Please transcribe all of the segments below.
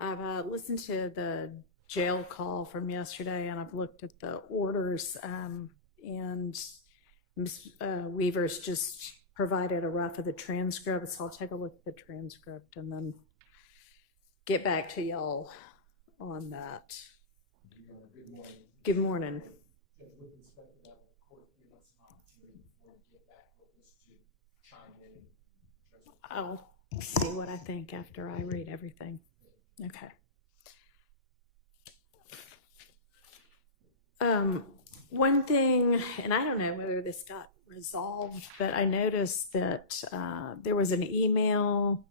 I've listened to the jail call from yesterday, and I've looked at the orders, and Ms. Weaver's just provided a rough of the transcript, so I'll take a look at the transcript and then get back to y'all on that. Good morning. Good morning. Just with respect to that, the court give us an opportunity before we get back with this to chime in and address. I'll see what I think after I read everything. Okay. One thing, and I don't know whether this got resolved, but I noticed that there was an email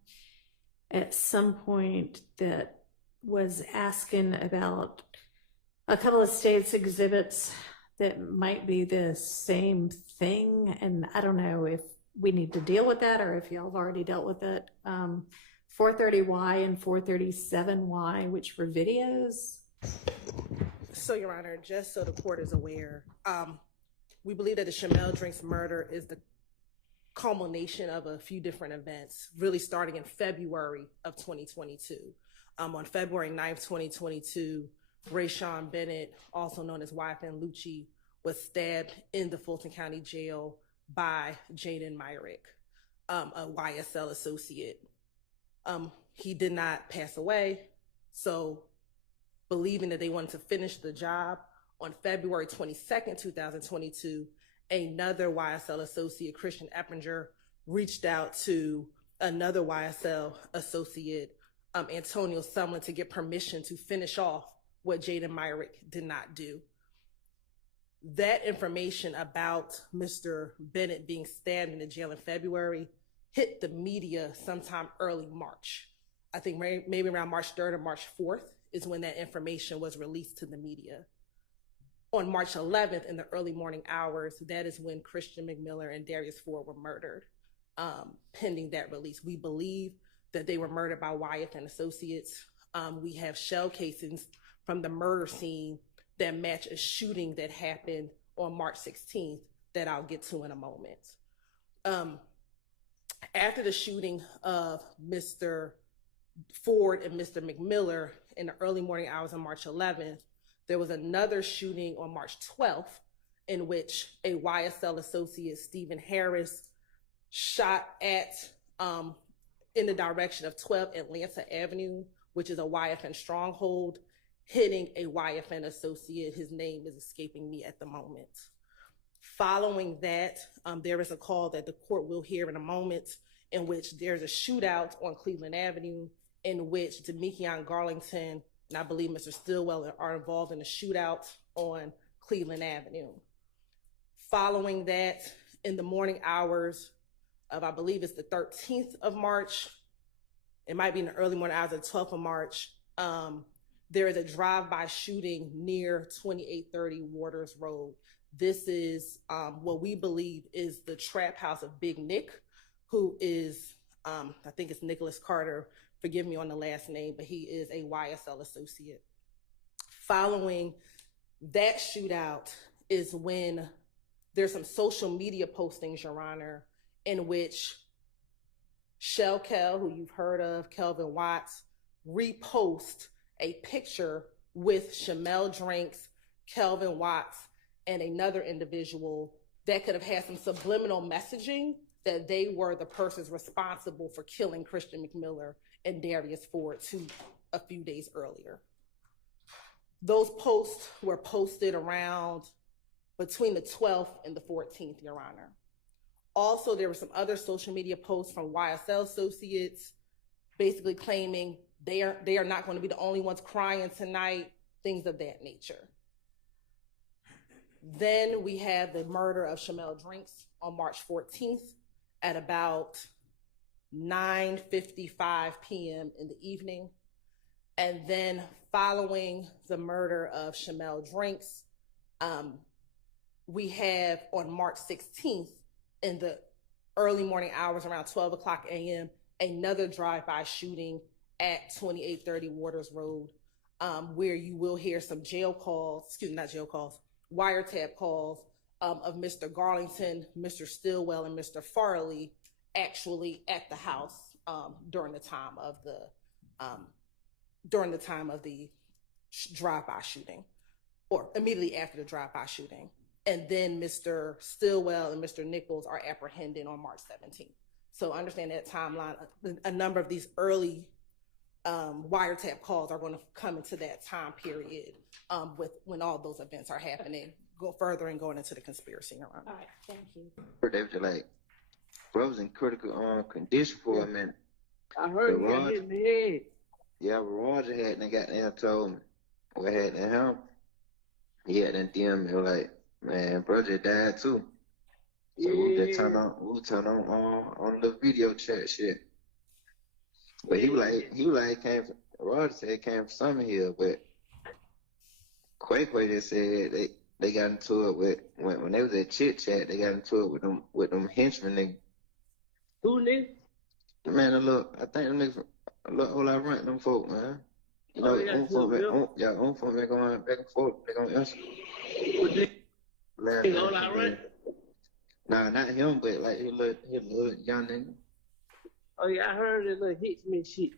at some point that was asking about a couple of states exhibits that might be the same thing, and I don't know if we need to deal with that or if y'all have already dealt with it. 430Y and 437Y, which were videos. So, Your Honor, just so the court is aware, we believe that the Shamel Drinks murder is the culmination of a few different events, really starting in February of 2022. On February 9th, 2022, Rayshawn Bennett, also known as YFN Lucci, was stabbed in the Fulton County Jail by Jaden Myrick, a YSL associate. He did not pass away, so believing that they wanted to finish the job, on February 22nd, 2022, another YSL associate, Christian Eppinger, reached out to another YSL associate, Antonio Sumlin, to get permission to finish off what Jaden Myrick did not do. That information about Mr. Bennett being stabbed in the jail in February hit the media sometime early March. I think maybe around March 3rd or March 4th is when that information was released to the media. On March 11th, in the early morning hours, that is when Christian McMiller and Darius Ford were murdered, pending that release. We believe that they were murdered by Wyatt and Associates. We have shell casings from the murder scene that match a shooting that happened on March 16th that I'll get to in a moment. After the shooting of Mr. Ford and Mr. McMiller in the early morning hours on March 11th, there was another shooting on March 12th in which a YSL associate, Stephen Harris, shot at in the direction of 12 Atlanta Avenue, which is a YFN stronghold, hitting a YFN associate. His name is escaping me at the moment. Following that, there is a call that the court will hear in a moment in which there's a shootout on Cleveland Avenue in which Demekion Garlington and I believe Mr. Stillwell are involved in a shootout on Cleveland Avenue. Following that, in the morning hours of, I believe it's the 13th of March, it might be in the early morning hours of the 12th of March, there is a drive-by shooting near 2830 Waters Road. This is what we believe is the trap house of Big Nick, who is, I think it's Nicholas Carter, forgive me on the last name, but he is a YSL associate. Following that shootout is when there's some social media postings, Your Honor, in which Shell Kel, who you've heard of, Kelvin Watts, repost a picture with Shamel Drinks, Kelvin Watts, and another individual that could have had some subliminal messaging that they were the persons responsible for killing Christian McMiller and Darius Ford a few days earlier. Those posts were posted around between the 12th and the 14th, Your Honor. Also, there were some other social media posts from YSL associates basically claiming they are not going to be the only ones crying tonight, things of that nature. Then we have the murder of Shamel Drinks on March 14th at about 9:55 p.m. in the evening. And then following the murder of Shamel Drinks, we have on March 16th in the early morning hours around 12 o'clock a.m., another drive-by shooting at 2830 Waters Road, where you will hear some wiretap calls of Mr. Garlington, Mr. Stillwell, and Mr. Farley actually at the house during the time of the during the time of the drive-by shooting, or immediately after the drive-by shooting. And then Mr. Stillwell and Mr. Nichols are apprehended on March 17th. So understand that timeline. A number of these early wiretap calls are going to come into that time period with when all those events are happening, go further and going into the conspiracy. All right, thank you. They was like, bro was in critical condition for a minute. I heard he got hit in the head. Yeah, but Roger had and got there told me what happened to him. He had that DM me like, man, brother died too. So we just turned on the video chat shit. But he was like Roger said it came from Summer Hill, but Quay just said they got into it with when they was at Chit Chat, they got into it with them henchmen niggas. Who niggas? Man, I think them niggas a whole lot of rent them folk, man. You know, on phone been going back and forth, they gonna answer. He all out rent? Nah, not him, but like his little young nigga. Oh yeah, I heard it little hits me shit.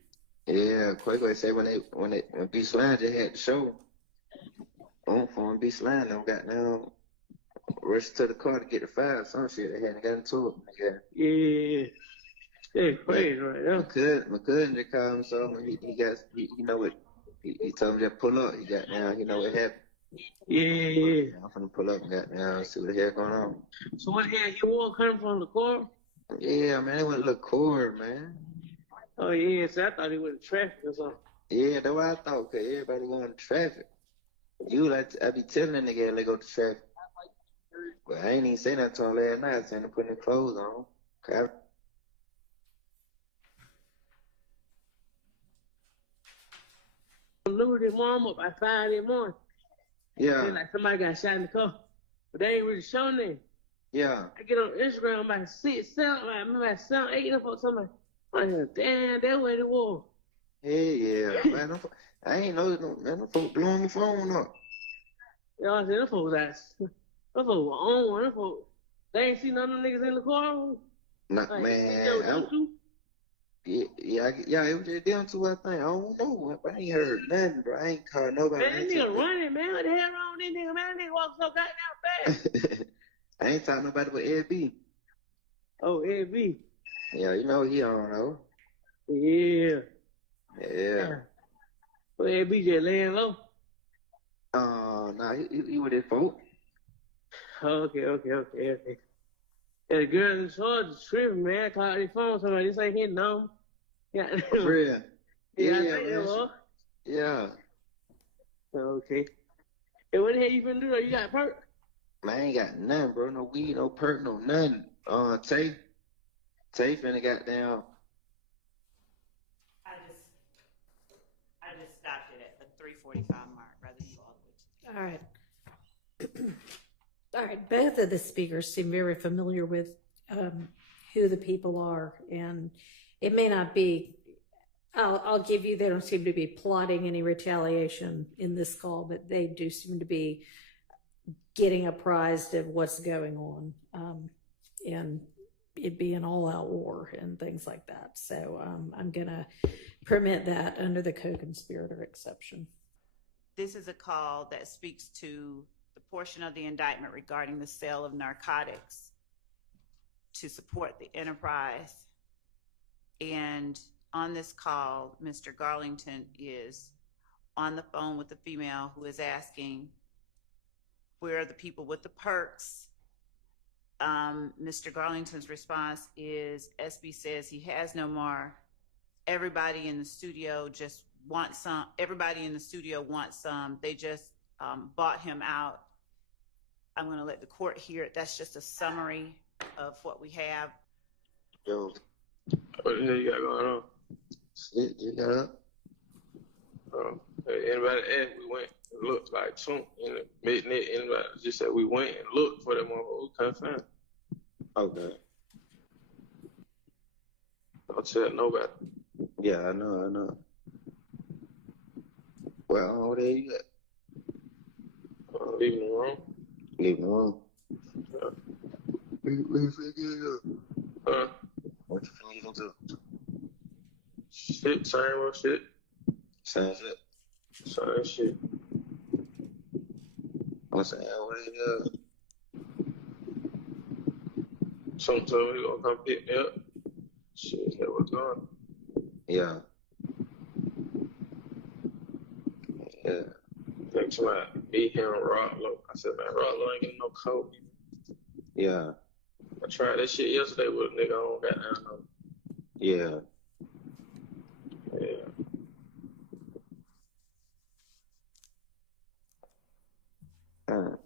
Yeah, Quay said when B Slime just had the show, on phone B Slime them got down rushed to the car to get the file, some shit they hadn't got into it. Yeah. Yeah, crazy right now. My cousin just called him, so he know what he told me to pull up. He got down, he know what happened. Yeah. I'm finna pull up and got down, see what the hell going on. So what the hell he was coming from the car? Yeah, man, it went a little cord, man. Oh yeah, so I thought he went to traffic or something. Yeah, that's what I thought, cause everybody going to traffic. I be telling that nigga they go to traffic. But I ain't even say that to him last night. I seen him putting his clothes on. Okay. I lured his mom up by 5 in the morning. Yeah. Then like somebody got shot in the car. But they ain't really showing that. Yeah. I get on Instagram about 6, 7, like 7, 8 of them somebody. I'm like, damn, that's what it was. Hey, yeah. Man, I ain't know them folks blowing my phone up. You know what I'm saying? Them folks were on. Them folks, they ain't seen none of them niggas in the car. Nah, Like, man. Yeah, it was just them two, I think. I don't know. I ain't heard nothing, bro. I ain't called nobody. Man, that nigga running, man. What the hell wrong with this nigga, man? That nigga walk so goddamn fast. I ain't talking nobody but Ed B. Oh, Ed B. Yeah, you know he don't know. Yeah. Yeah. Well, Ed B just laying low. Nah, he with his folk. Okay. Yeah, the girl in charge is tripping, man. I called his phone, somebody, this ain't his number. Yeah. For real. Yeah, I Yeah, think it was. Yeah. Okay. Hey, what the hell you finna do though? You got perk? Man, I ain't got nothing, bro. No weed, no perk, no nothing. Tay finna got down. I just stopped it at the 3:45 mark rather than go all the way to. All right. All right. Both of the speakers seem very familiar with who the people are, and it may not be. I'll give you. They don't seem to be plotting any retaliation in this call, but they do seem to be getting apprised of what's going on, and it be an all-out war and things like that. So I'm gonna permit that under the co-conspirator exception. This is a call that speaks to the portion of the indictment regarding the sale of narcotics to support the enterprise. And on this call, Mr. Garlington is on the phone with the female who is asking, where are the people with the perks? Mr. Garlington's response is, SB says he has no more. Everybody in the studio just wants some. Everybody in the studio wants some. They just bought him out. I'm going to let the court hear it. That's just a summary of what we have. Yo, What the hell you got going on? shit, you got up? Anybody asked, we went and looked like soon in the midnight. Anybody just said we went and looked for that motherfucker. We couldn't find him. Okay. Don't tell nobody. Yeah, I know. Well, what the hell you got? Leaving the room. Leaving the room. Yeah. What you finna get up? Huh? What you finna get into? Shit, same old shit. Same shit. Same shit. I'm saying, what is it? Sometime he gonna come pick me up. Shit, that was going. Yeah. Yeah. Next time, be here on Rocklow. I said, man, Rocklow ain't getting no coke. Yeah. I tried that shit yesterday with a nigga on goddamn. Yeah. Yeah. Mm.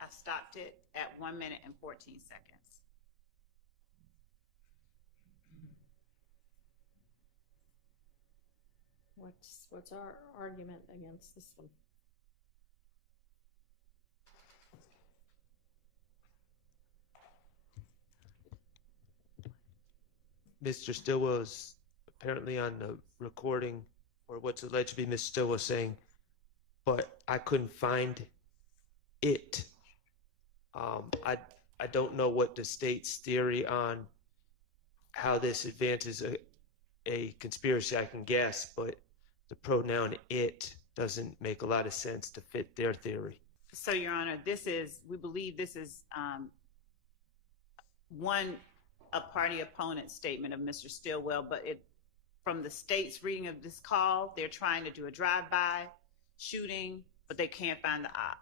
I stopped it at 1 minute and 14 seconds. What's our argument against this one? Mr. Stillwell is apparently on the recording, or what's alleged to be Mr. Stillwell saying, but I couldn't find it. I don't know what the state's theory on how this advances a conspiracy. I can guess, but the pronoun it doesn't make a lot of sense to fit their theory. So, Your Honor, we believe this is a party opponent statement of Mr. Stillwell, but from the state's reading of this call, they're trying to do a drive-by shooting, but they can't find the op.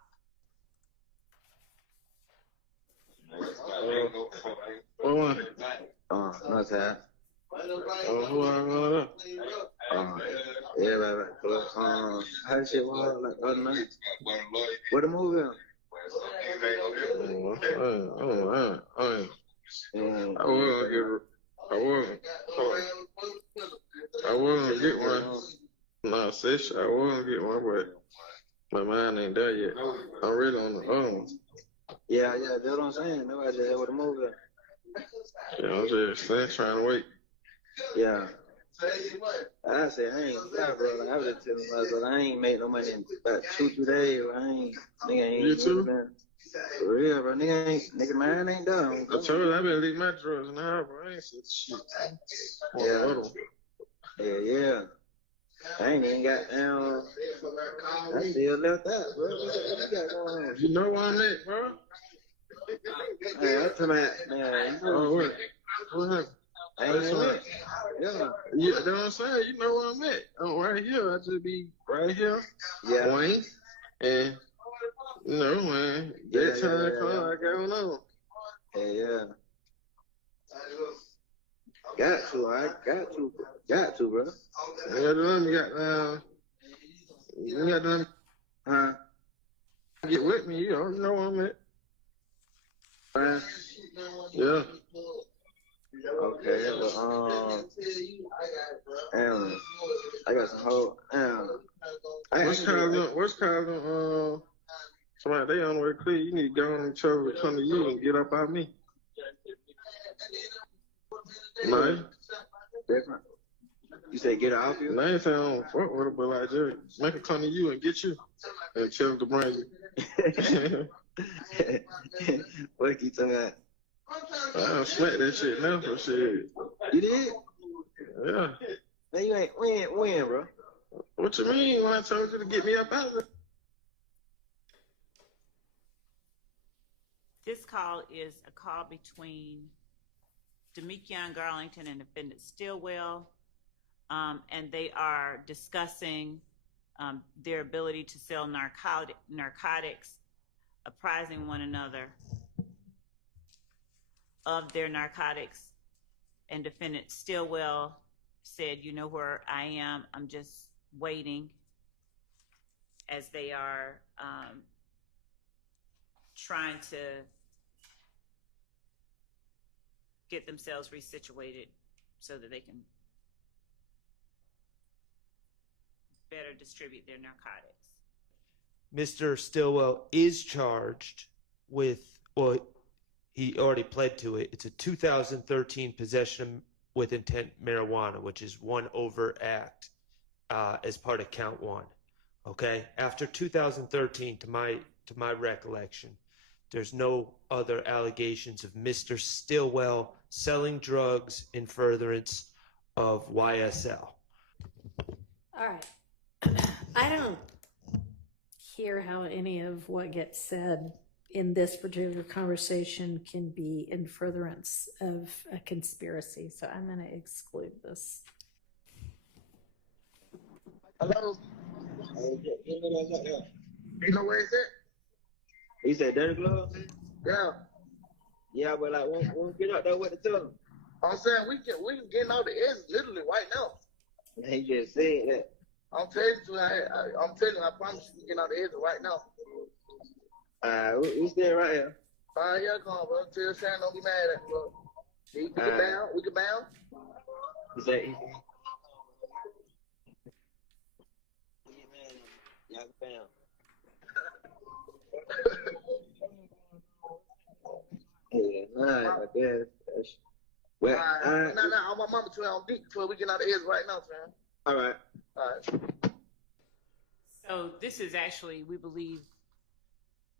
Not that. Who are Yeah, right. How shit was like other night? What the movie? I wasn't get one. No, sis, I wasn't get one, but my mind ain't there yet. I'm really on the own. Yeah, that's what I'm saying. Nobody just had what the movie. Yeah, I'm just saying, trying to wait. Yeah. I said, I ain't fly, bro. Like, I was just telling my brother, I ain't made no money in about 2-3 days. Nigga ain't. You too? Been, for real, bro. Nigga, mine ain't done. I told you I better leave my drugs now, bro. I ain't said shit. Yeah. I ain't even got down. I still left out, bro. What you got going on? You know where I'm at, bro? Hey, I'm talking about, man. What? What happened? I ain't even at. Yeah. You know what I'm saying? You know where I'm at. I'm right here. I just be right here. Yeah. Wayne. And, you know, man, that time come, I got on. Yeah. Got to, bro. You got them. Huh? Get with me, you don't know where I'm at. Yeah. Okay, but I got some whole What's causing somebody they on the way clear? You need to go on and trouble to come to you and get up out me. No. different. You say get off you? I ain't saying I don't fuck with her, but like just make her come to you and get you and tell them to bring you. What you talking about? I don't smack that shit now for shit. You did? Yeah. Man, you ain't when, bro? What you mean when I told you to get me up out of there? This call is a call between Demekion Garlington and defendant Stillwell, and they are discussing their ability to sell narcotics, apprising one another of their narcotics. And defendant Stillwell said, you know where I am, I'm just waiting, as they are trying to get themselves resituated so that they can better distribute their narcotics. Mr. Stillwell is charged with, well, he already pled to it. It's a 2013 possession with intent marijuana, which is one overt act as part of count 1. Okay, after 2013, to my recollection, there's no other allegations of Mr. Stillwell selling drugs in furtherance of YSL. All right. I don't hear how any of what gets said in this particular conversation can be in furtherance of a conspiracy, so I'm going to exclude this. Hello? You know where it's at? He said dirty gloves? Yeah. Yeah, but like, won't get out there with the tell him. I'm saying we can get out the edge literally right now. He just said that. I'm telling you, I'm telling you, I promise you, we get out the edge right now. We stay right here. All right, yeah, come on, bro. Tell Shannon don't be mad at me, bro. We can bound. We can bound. He said, y'all can bound. Yeah, Nah, I guess. Well, nah, on my mama 12 deep 12. We get out the edge right now, man. all right. All right. So this is actually, we believe,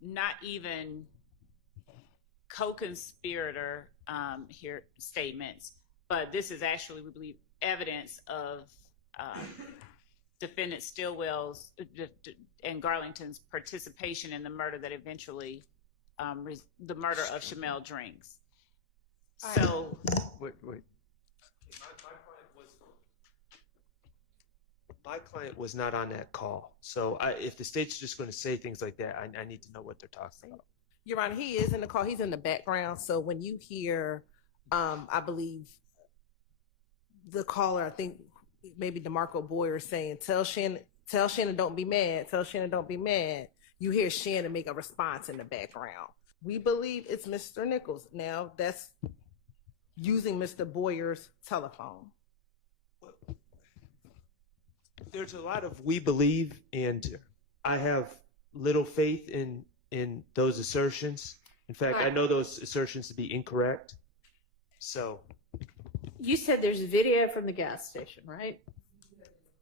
not even co-conspirator here statements, but this is actually, we believe, evidence of defendant Stillwell's and Garlington's participation in the murder that eventually, the murder of Shamel Drinks. So, Wait. My client was not on that call. So if the state's just going to say things like that, I need to know what they're talking about. Your Honor, he is in the call. He's in the background. So when you hear, I believe the caller, I think maybe DeMarco Boyer saying, tell Shannon don't be mad. Tell Shannon don't be mad. You hear Shannon make a response in the background. We believe it's Mr. Nichols. Now that's using Mr. Boyer's telephone. There's a lot of we believe, and I have little faith in those assertions. In fact, I know those assertions to be incorrect. So You said there's a video from the gas station, right?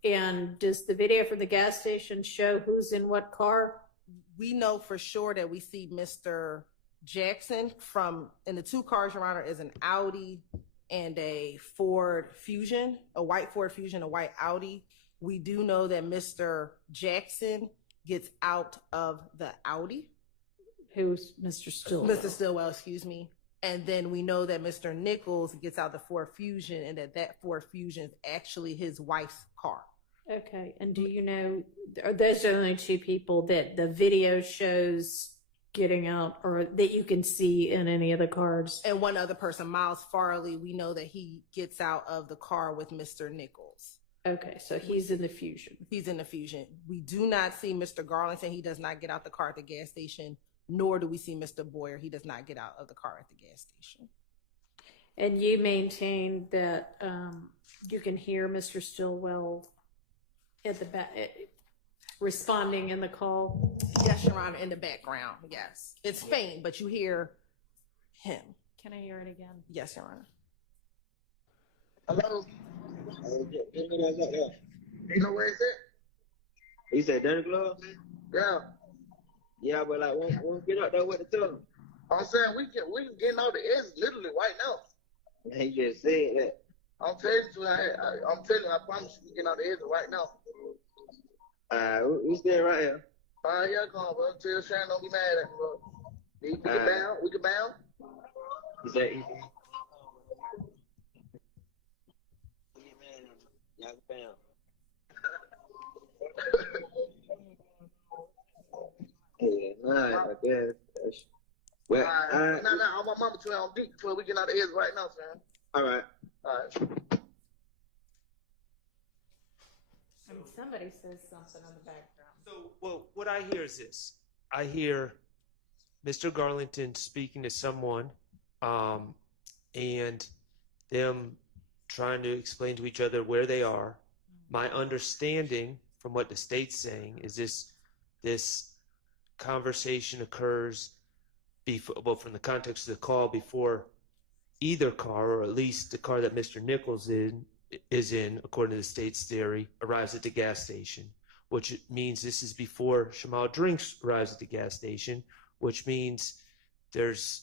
And does the video from the gas station show who's in what car? We know for sure that we see Mr. Jackson in the two cars, Your Honor, is an Audi and a Ford Fusion, a white Ford Fusion, a white Audi. We do know that Mr. Jackson gets out of the Audi. Who's Mr. Stillwell? Mr. Stillwell, excuse me. And then we know that Mr. Nichols gets out the Ford Fusion and that Ford Fusion is actually his wife's car. Okay, and do you know, are those the only two people that the video shows getting out or that you can see in any of the cars? And one other person, Miles Farley, we know that he gets out of the car with Mr. Nichols. Okay, so he's in the Fusion. He's in the Fusion. We do not see Mr. Garlington. He does not get out the car at the gas station, nor do we see Mr. Boyer. He does not get out of the car at the gas station. And you maintain that you can hear Mr. Stillwell at the back responding in the call? Yes, Your Honor, in the background, yes. It's faint, but you hear him. Can I hear it again? Yes, Your Honor. Hello? You know where it's at? He said dirty gloves? Yeah. Yeah, but like, won't get out there with the tell him. I'm saying we can get out the edge literally right now. He just said that. I'm telling you, I'm telling you, I promise you, we get out the edge right now. We stay right here. All right, yeah, come on, bro. Tell Shannon don't be mad at me, bro. We can bound. We can bound. He said, y'all can bound. Yeah, nah, I guess. Well, on my mama 12 deep 12. We get out the edge right now, man. all right. All right. I mean, somebody says something in the background. So, well, what I hear is this. I hear Mr. Garlington speaking to someone, and them trying to explain to each other where they are. My understanding from what the state's saying is this conversation occurs before, well, from the context of the call, before either car, or at least the car that Mr. Nichols is in, according to the state's theory, arrives at the gas station, which means this is before Shamel Drinks arrives at the gas station, which means there's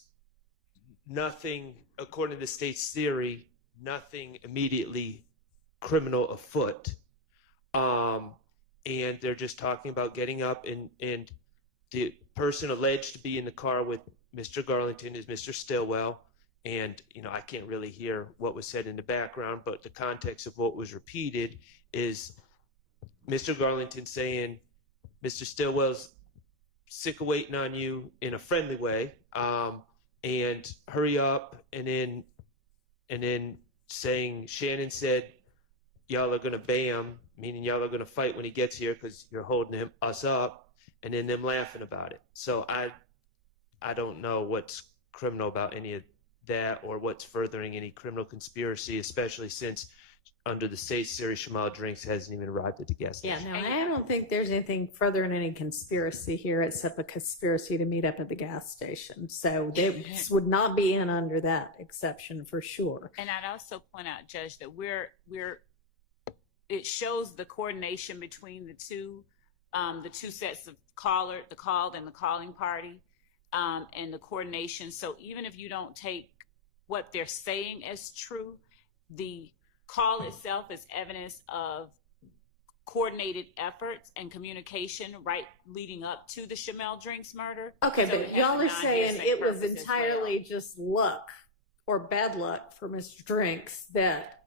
nothing, according to the state's theory, nothing immediately criminal afoot. And they're just talking about getting up, and the person alleged to be in the car with Mr. Garlington is Mr. Stillwell. And, I can't really hear what was said in the background, but the context of what was repeated is Mr. Garlington saying, Mr. Stillwell's sick of waiting on you in a friendly way, and hurry up, and then saying, Shannon said, y'all are going to bam, meaning y'all are going to fight when he gets here because you're holding us up, and then them laughing about it. So I don't know what's criminal about any of that or what's furthering any criminal conspiracy, especially since under the state's theory, Shamal Drinks hasn't even arrived at the gas station. Yeah, no, I don't think there's anything further in any conspiracy here except a conspiracy to meet up at the gas station. So this would not be in under that exception for sure. And I'd also point out, Judge, that it shows the coordination between the two sets of the called and the calling party, and the coordination. So even if you don't take what they're saying as true, the call itself is evidence of coordinated efforts and communication right leading up to the Shamel Drinks murder. Okay, So but it has y'all a are saying non-hearsay it was purpose as entirely well. just luck or bad luck for Mr. Drinks that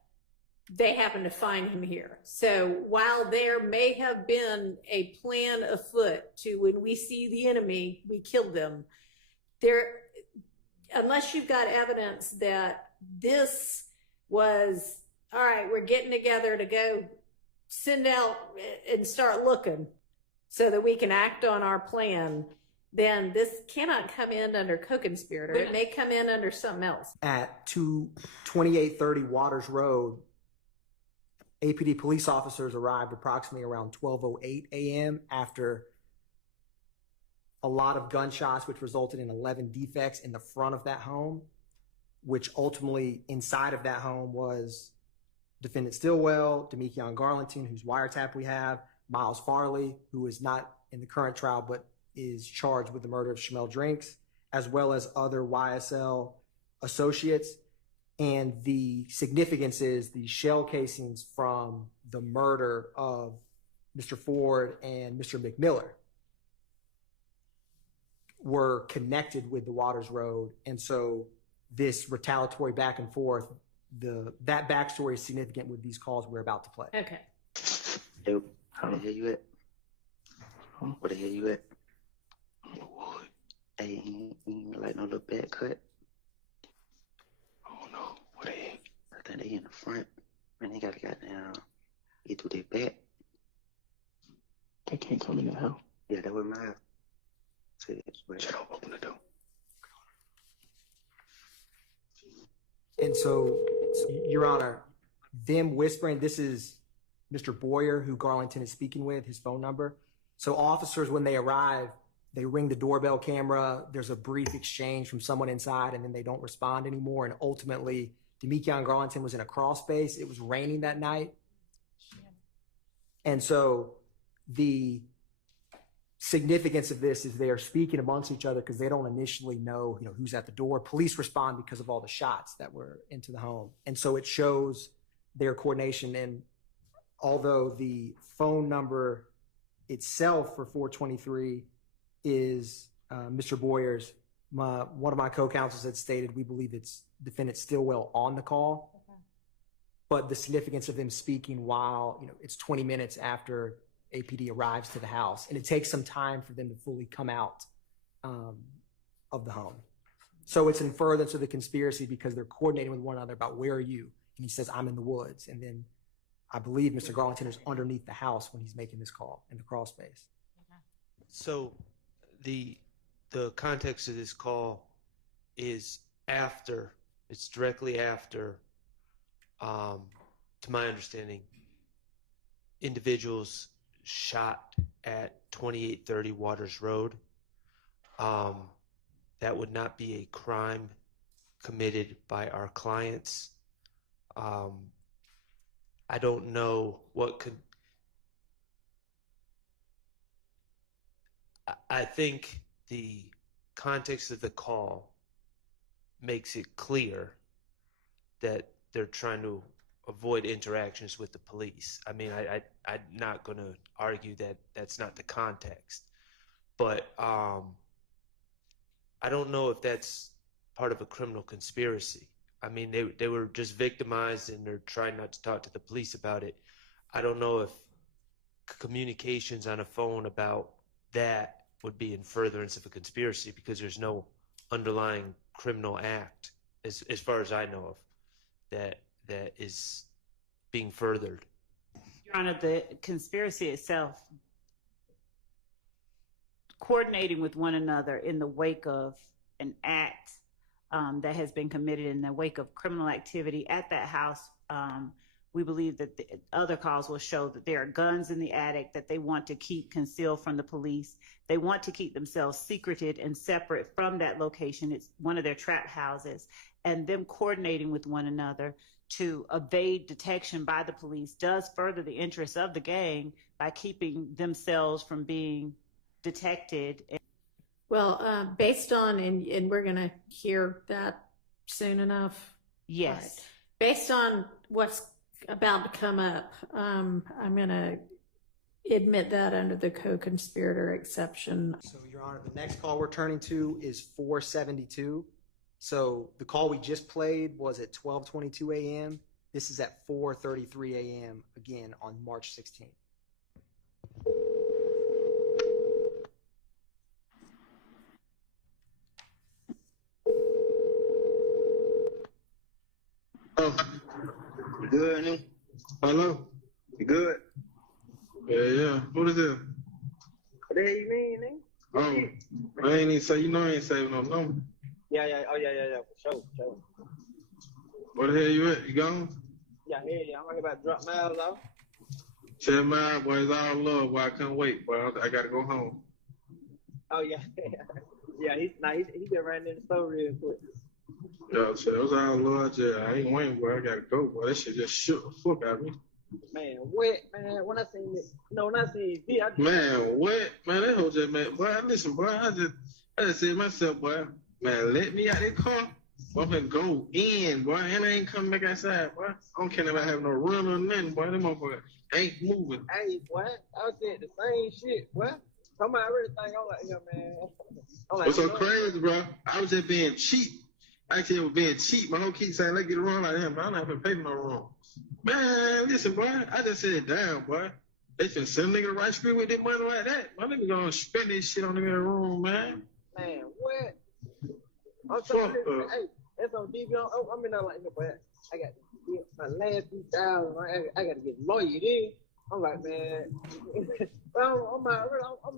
they happened to find him here. So while there may have been a plan afoot to, when we see the enemy, we kill them, unless you've got evidence that this was, all right, we're getting together to go send out and start looking so that we can act on our plan, then this cannot come in under co-conspirator. It may come in under something else. At 2830 Waters Road, APD police officers arrived approximately around 12:08 a.m. after a lot of gunshots, which resulted in 11 defects in the front of that home, which ultimately inside of that home was Defendant Stillwell, Demekion Garlington, whose wiretap we have, Miles Farley, who is not in the current trial but is charged with the murder of Shamel Drinks, as well as other YSL associates. And the significance is the shell casings from the murder of Mr. Ford and Mr. McMiller were connected with the Waters Road. And so this retaliatory back and forth, that backstory is significant with these calls we're about to play. Okay. Hey, where the hell you at? Where the hell you at? Hey, ain't like no little back cut. Oh no, where they at? I think they in the front. Man, they gotta goddamn get through their back. They can't come in the house. Yeah, that was my house. Shut up, open the door. And so, Your Honor, them whispering, this is Mr. Boyer, who Garlington is speaking with, his phone number. So officers, when they arrive, they ring the doorbell camera. There's a brief exchange from someone inside, and then they don't respond anymore. And ultimately, Demekion Garlington was in a crawl space. It was raining that night. And so the significance of this is they're speaking amongst each other because they don't initially know, who's at the door. Police respond because of all the shots that were into the home. And so it shows their coordination. And although the phone number itself for 423 is Mr. Boyer's, one of my co-counsels had stated we believe it's Defendant Stillwell on the call. Okay. But the significance of them speaking while, it's 20 minutes after APD arrives to the house, and it takes some time for them to fully come out of the home. So it's in furtherance of the conspiracy because they're coordinating with one another about where are you? And he says, I'm in the woods. And then I believe Mr. Garlington is underneath the house when he's making this call in the crawl space. So the context of this call is it's directly after, to my understanding, individuals shot at 2830 Waters Road. That would not be a crime committed by our clients. I don't know what could. I think the context of the call makes it clear that they're trying to avoid interactions with the police. I mean, I'm not going to argue that that's not the context, but I don't know if that's part of a criminal conspiracy. I mean, they were just victimized and they're trying not to talk to the police about it. I don't know if communications on a phone about that would be in furtherance of a conspiracy, because there's no underlying criminal act, as far as I know of, that is being furthered. Your Honor, the conspiracy itself, coordinating with one another in the wake of an act that has been committed, in the wake of criminal activity at that house, we believe that the other calls will show that there are guns in the attic that they want to keep concealed from the police. They want to keep themselves secreted and separate from that location. It's one of their trap houses. And them coordinating with one another to evade detection by the police does further the interests of the gang by keeping themselves from being detected. Well, based on, and we're going to hear that soon enough. Yes. Right. Based on what's about to come up, I'm going to admit that under the co-conspirator exception. So, Your Honor, the next call we're turning to is 472. So the call we just played was at 12:22 a.m. This is at 4:33 a.m. again on March 16th. You good, nigga? Hello? You good? Yeah. What is this? What the hell you mean, nigga? Oh, I ain't even say, I ain't saving no number. Yeah, for sure. Where the hell you at? You gone? Yeah, I'm right here about to drop miles off. Tell my boy, it's all love, boy. I can't wait, boy. I gotta go home. Oh, yeah. Yeah, he just ran in the store real quick. Yeah, so it was all love. I ain't waiting, boy. I gotta go, boy. That shit just shook the fuck out of me. Man, what? Man, when I seen it, when I seen it, I just, Man, what? Man, that whole just, man, boy, listen, boy, I just said to myself, boy, man, let me out that car. Boy, I'm gonna go in, boy, and I ain't coming back outside, boy. I don't care if I have no run or nothing, boy. Them motherfuckers ain't moving. hey, boy, I was saying the same shit, boy. Somebody really think I'm like, yeah, man. I'm like, What's so crazy, bro? I was just being cheap. Actually, I was being cheap. My whole keep saying, let's get a run like him, but I'm not gonna pay for no run. Man, listen, boy, I just said it down, boy. They finna send a nigga to right street with their money like that. My nigga gonna spend this shit on them in the room, man. Man, what? I'm Fuck talking, up. hey, that's on DV. I'm in there like, boy, I got to get my last 2,000. I got to get lawyered in. I'm like, man, I'm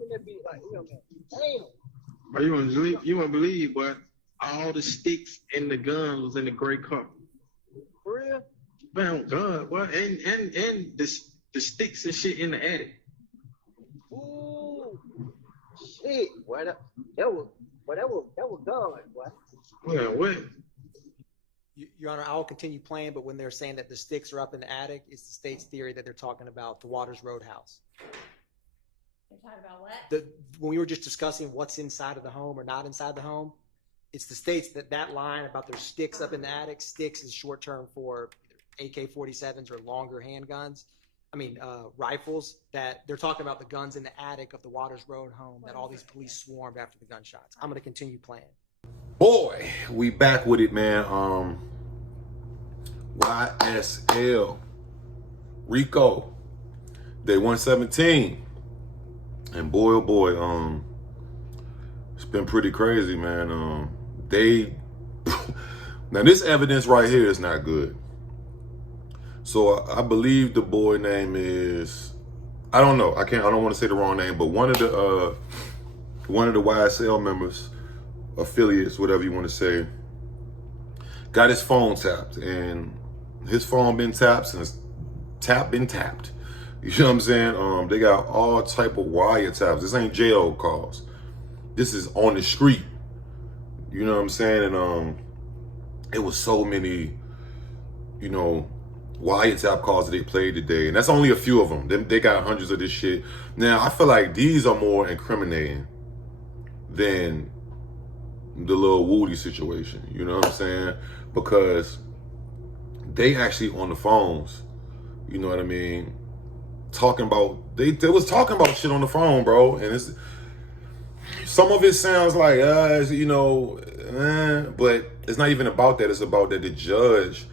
in that beat like, you know, man, damn. But you wouldn't believe, boy, all the sticks and the guns was in the gray car. For real? Man, God, boy, and the sticks and shit in the attic. Ooh, shit, boy, that was God, boy. Man, what? Your Honor, I'll continue playing, but when they're saying that the sticks are up in the attic, it's the state's theory that they're talking about the Waters Roadhouse. They're talking about what? When we were just discussing what's inside of the home or not inside the home, it's the states that line about their sticks up in the attic. Sticks is short term for AK-47s or longer handguns. Rifles, that they're talking about the guns in the attic of the Waters Road home that all these police swarmed after the gunshots. I'm going to continue playing. Boy, we back with it, man. YSL, Rico, day 117, and boy, oh boy, it's been pretty crazy, man. Now this evidence right here is not good. So I believe the boy name is, I don't know, I don't want to say the wrong name, but one of the YSL members, affiliates, whatever you want to say, got his phone tapped, and his phone been tapped since been tapped. You know what I'm saying? They got all type of wiretaps. This ain't jail calls. This is on the street. You know what I'm saying? And it was so many, wiretap calls that they played today, and that's only a few of them. They got hundreds of this shit. Now I feel like these are more incriminating than the little Woody situation. You know what I'm saying? Because they actually on the phones. You know what I mean? Talking about they was talking about shit on the phone, bro, and it's some of it sounds like you know, but it's not even about that. It's about that the judge.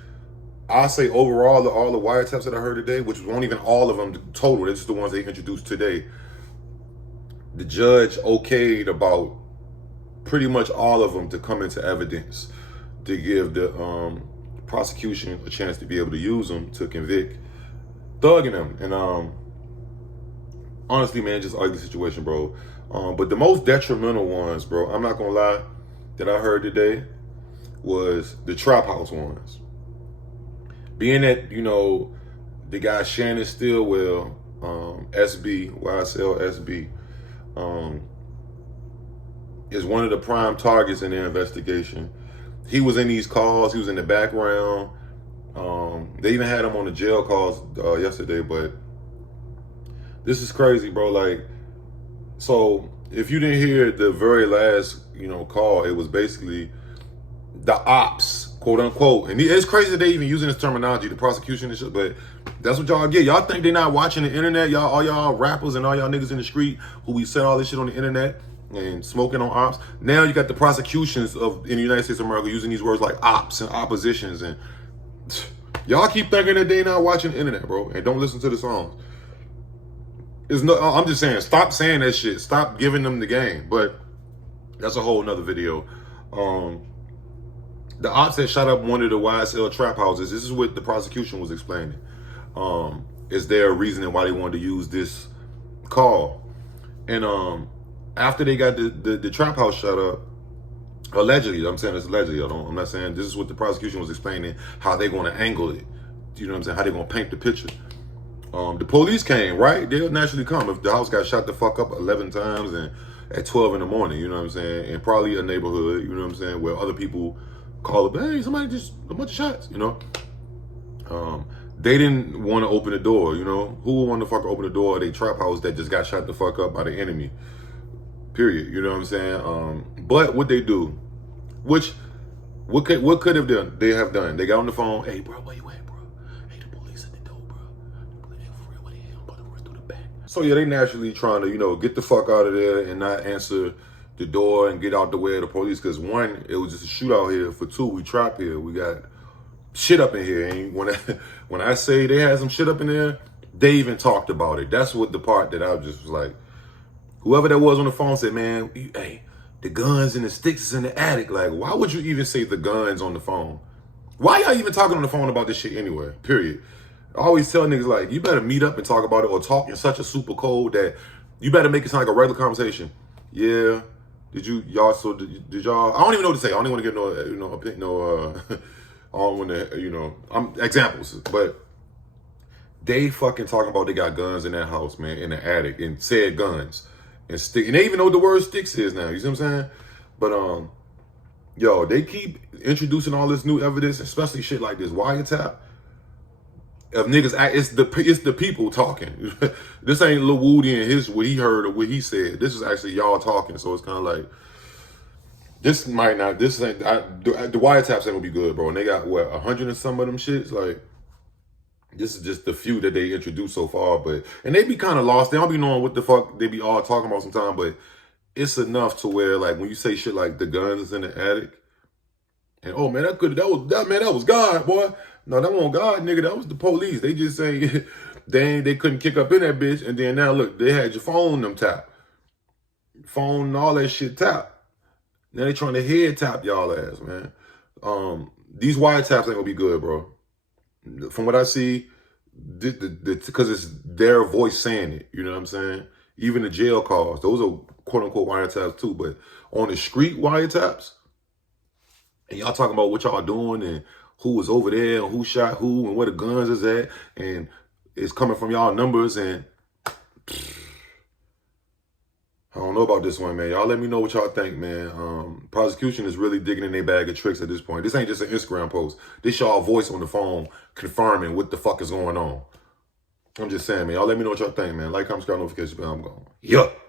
I say overall, all the wiretaps that I heard today, which weren't even all of them total, they're just the ones they introduced today. The judge okayed about pretty much all of them to come into evidence to give the prosecution a chance to be able to use them to convict thugging them. And honestly, man, just ugly situation, bro. But the most detrimental ones, bro, I'm not gonna lie, that I heard today was the trap house ones. Being that, you know, the guy Shannon Stillwell, SB, YSL SB, is one of the prime targets in the investigation. He was in these calls, he was in the background. They even had him on the jail calls yesterday, but this is crazy, bro. Like, so if you didn't hear the very last, you know, call, it was basically the ops, quote unquote. And it's crazy that they even using this terminology, the prosecution and shit, but that's what y'all get. Y'all think they're not watching the internet? Y'all, all y'all rappers and all y'all niggas in the street who we said all this shit on the internet and smoking on ops. Now you got the prosecutions in the United States of America using these words like ops and oppositions, and y'all keep thinking that they not watching the internet, bro, and don't listen to the songs. I'm just saying, stop saying that shit. Stop giving them the game. But that's a whole nother video. The ops that shot up one of the YSL trap houses, this is what the prosecution was explaining. Is there a reasoning why they wanted to use this call? And after they got the trap house shut up, allegedly, I'm saying it's allegedly, I'm not saying, this is what the prosecution was explaining, how they're going to angle it. You know what I'm saying? How they're going to paint the picture. The police came, right? They'll naturally come. If the house got shot the fuck up 11 times and at 12 in the morning, you know what I'm saying? And probably a neighborhood, you know what I'm saying, where other people call up, hey, somebody just, a bunch of shots, you know? They didn't want to open the door, you know? Who would want to fucking open the door of a trap house that just got shot the fuck up by the enemy? Period, you know what I'm saying? But what they do, what could have done? They have done. They got on the phone, hey, bro, where you at, bro? Hey, the police at the door, bro. Hey, for real, what the hell? I'm about to run through the back. So yeah, they naturally trying to, you know, get the fuck out of there and not answer the door and get out the way of the police. Because one, it was just a shootout here. For two, we trap here. We got shit up in here. And when I say they had some shit up in there, they even talked about it. That's what the part that I just was like, whoever that was on the phone said, man, hey, the guns and the sticks is in the attic. Like, why would you even say the guns on the phone? Why y'all even talking on the phone about this shit anyway? Period. I always tell niggas, like, you better meet up and talk about it, or talk in such a super code that you better make it sound like a regular conversation. Yeah. Did y'all, I don't even know what to say. I don't even want to get no, you know, opinion, no, I don't want to, you know, examples, but they fucking talking about they got guns in that house, man, in the attic, and said guns and stick, and they even know what the word sticks is now. You see what I'm saying? But yo, they keep introducing all this new evidence, especially shit like this wiretap of niggas. It's the people talking. This ain't Lil Woody and what he heard or what he said. This is actually y'all talking. So it's kind of like, this might not. This ain't. The wiretaps ain't gonna be good, bro. And they got what 100 and some of them shits. Like, this is just the few that they introduced so far. And they be kind of lost. They don't be knowing what the fuck they be all talking about sometimes. But it's enough to where, like, when you say shit like the guns is in the attic, and oh man, that was God, boy. No, that wasn't God, nigga. That was the police. They just saying they couldn't kick up in that bitch. And then now look, they had your phone them tap, phone and all that shit tap. Now they trying to head tap y'all ass, man. These wiretaps ain't gonna be good, bro. From what I see, because it's their voice saying it, you know what I'm saying? Even the jail calls, those are quote unquote wiretaps too. But on the street wiretaps, and y'all talking about what y'all doing and who was over there and who shot who and where the guns is at, and it's coming from y'all numbers, and I don't know about this one, man. Y'all let me know what y'all think, man. Prosecution is really digging in their bag of tricks at this point. This ain't just an Instagram post. This y'all voice on the phone confirming what the fuck is going on. I'm just saying, man. Y'all let me know what y'all think, man. Like, comment, subscribe, notification bell. I'm going. Yup.